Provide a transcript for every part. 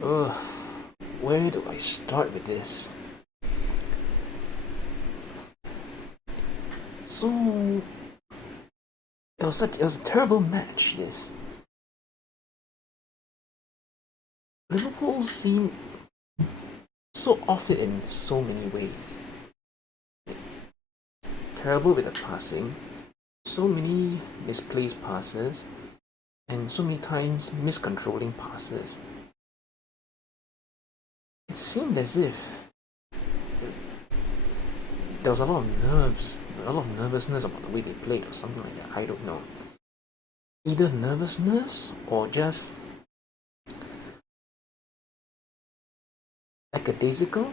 Ugh, where do I start with this? So it was a terrible match. This Liverpool seemed so off it in so many ways. Terrible with the passing, so many misplaced passes, and so many times miscontrolling passes. It seemed as if there was a lot of nervousness about the way they played, or something like that. I don't know. Either nervousness or just lackadaisical.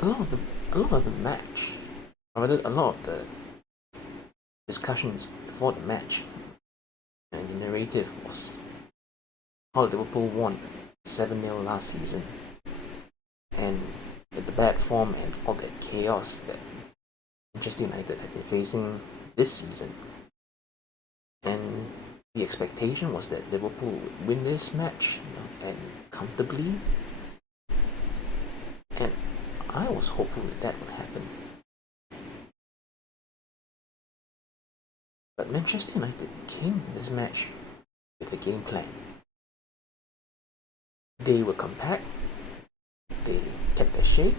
A lot of the a lot of the match, or rather, a lot of the discussions before the match and the narrative was how Liverpool won 7-0 last season, and the bad form and all that chaos that Manchester United had been facing this season. And the expectation was that Liverpool would win this match, and comfortably. And I was hopeful that would happen. But Manchester United came to this match with a game plan. They were compact, they kept their shape,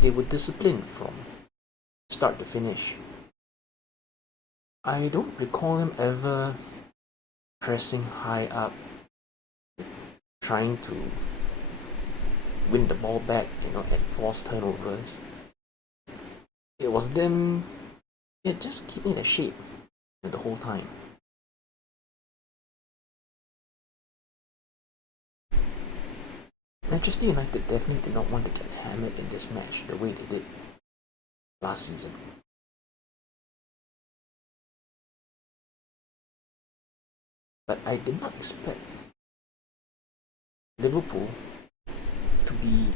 they were disciplined from start to finish. I don't recall them ever pressing high up, trying to win the ball back, and force turnovers. It was them, just keeping their shape the whole time. Manchester United definitely did not want to get hammered in this match the way they did last season. But I did not expect Liverpool to be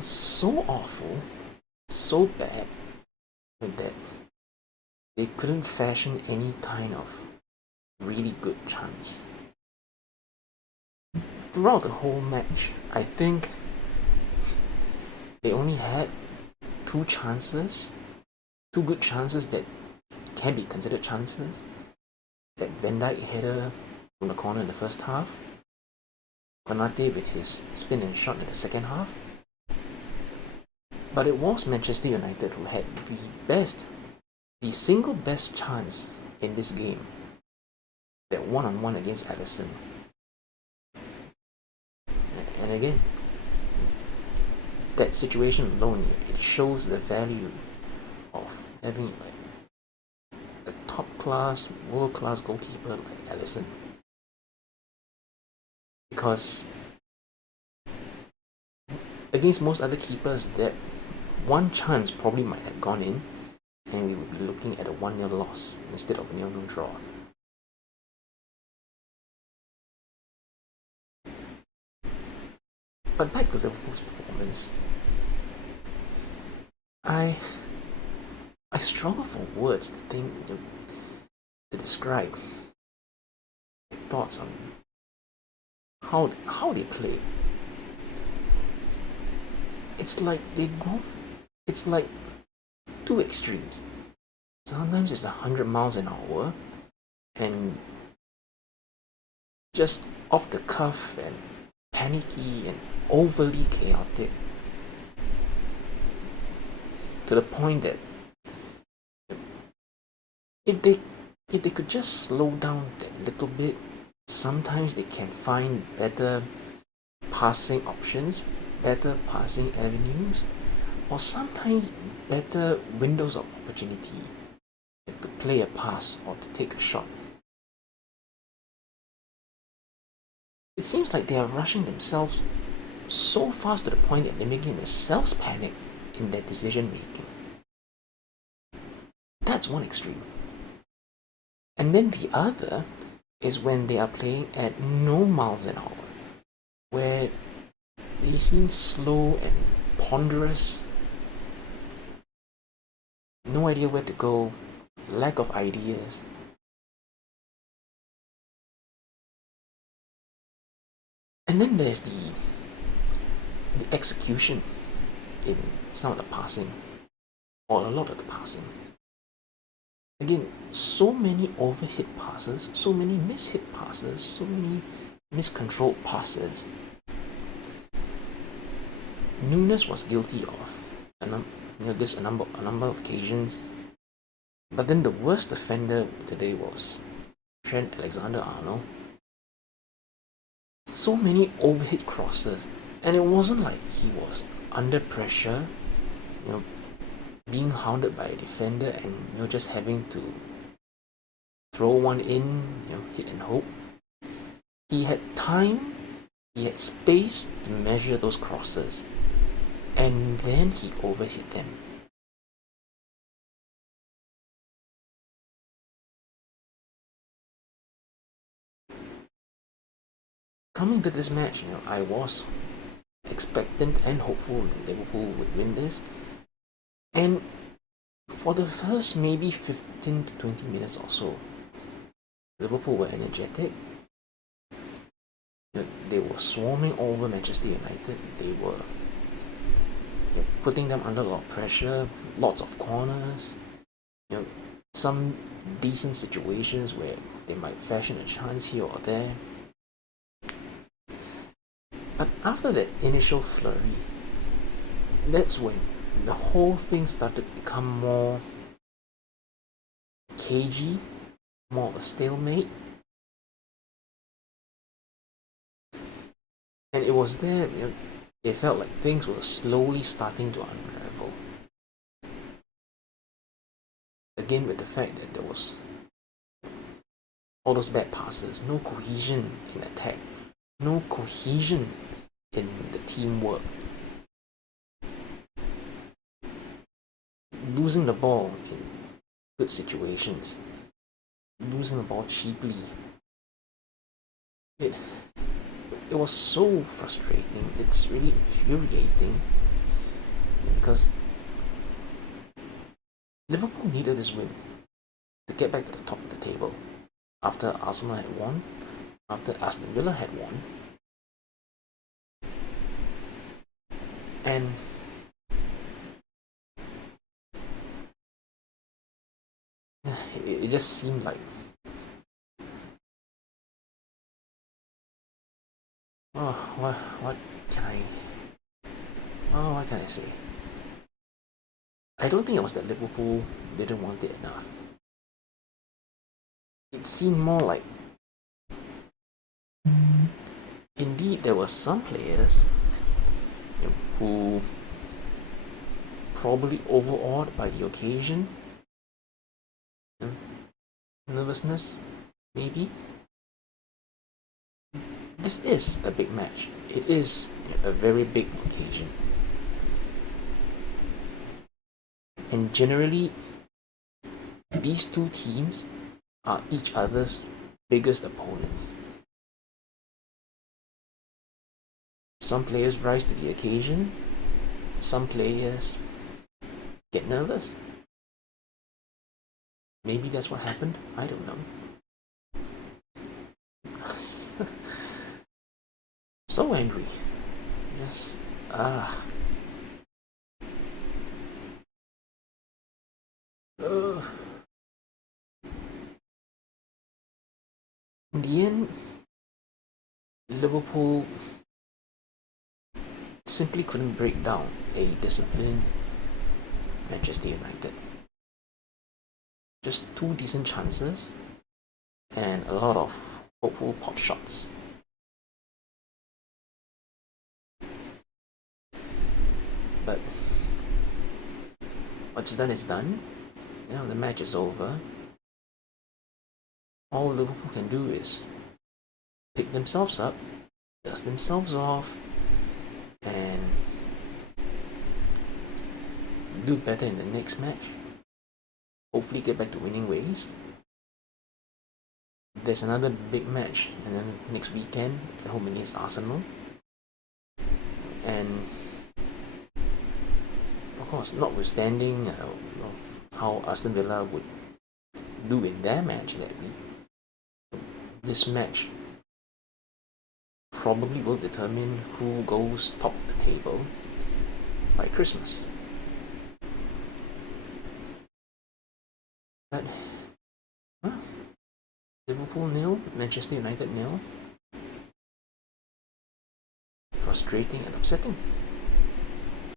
so awful, so bad, that they couldn't fashion any kind of really good chance. Throughout the whole match, I think they only had two chances, two good chances that can be considered chances. That Van Dijk header from the corner in the first half, Konate with his spin and shot in the second half. But it was Manchester United who had the single best chance in this game. That one-on-one against Alisson. And again, that situation alone, it shows the value of having a top-class, world-class goalkeeper like Alisson. Because against most other keepers, that one chance probably might have gone in, and we would be looking at a 1-0 loss instead of a 0-0 draw. But back to Liverpool's performance. I struggle for words to describe thoughts on how they play. It's like it's like two extremes. Sometimes it's 100 miles an hour and just off the cuff and panicky and overly chaotic, to the point that if they could just slow down that little bit, sometimes they can find better passing options, better passing avenues, or sometimes better windows of opportunity to play a pass or to take a shot. It seems like they are rushing themselves so fast to the point that they're making themselves panic in their decision making. That's one extreme. And then the other is when they are playing at no miles an hour, where they seem slow and ponderous, no idea where to go, lack of ideas. And then there's the execution in some of the passing, or a lot of the passing. Again, so many overhit passes, so many mishit passes, so many miscontrolled passes. Nunes was guilty of this a number of occasions. But then the worst offender today was Trent Alexander-Arnold. So many overhit crosses, and it wasn't like he was under pressure, being hounded by a defender and just having to throw one in, hit and hope. He had time, he had space to measure those crosses, and then he overhit them. Coming to this match, I was expectant and hopeful that Liverpool would win this. And for the first maybe 15 to 20 minutes or so, Liverpool were energetic. They were swarming over Manchester United. They were putting them under a lot of pressure, lots of corners, some decent situations where they might fashion a chance here or there. But after that initial flurry, that's when the whole thing started to become more cagey, more of a stalemate. And it was there, it felt like things were slowly starting to unravel. Again, with the fact that there was all those bad passes, no cohesion in attack, no cohesion in the teamwork. Losing the ball in good situations, losing the ball cheaply. It was so frustrating. It's really infuriating because Liverpool needed this win to get back to the top of the table after Arsenal had won, after Aston Villa had won. And it just seemed like, what can I say? I don't think it was that Liverpool didn't want it enough. It seemed more like, indeed, there were some players who, probably overawed by the occasion, nervousness, maybe. This is a big match. It is a very big occasion. And generally, these two teams are each other's biggest opponents. Some players rise to the occasion, some players get nervous. Maybe that's what happened, I don't know. So angry. Yes. In the end, Liverpool simply couldn't break down a disciplined Manchester United. Just two decent chances and a lot of hopeful pot shots. But what's done is done. The match is over. All Liverpool can do is pick themselves up, dust themselves off, and do better in the next match. Hopefully get back to winning ways. There's another big match and then next weekend at home against Arsenal. And of course, notwithstanding how Aston Villa would do in their match that week, this match probably will determine who goes top of the table by Christmas. But Liverpool nil, Manchester United nil. Frustrating and upsetting.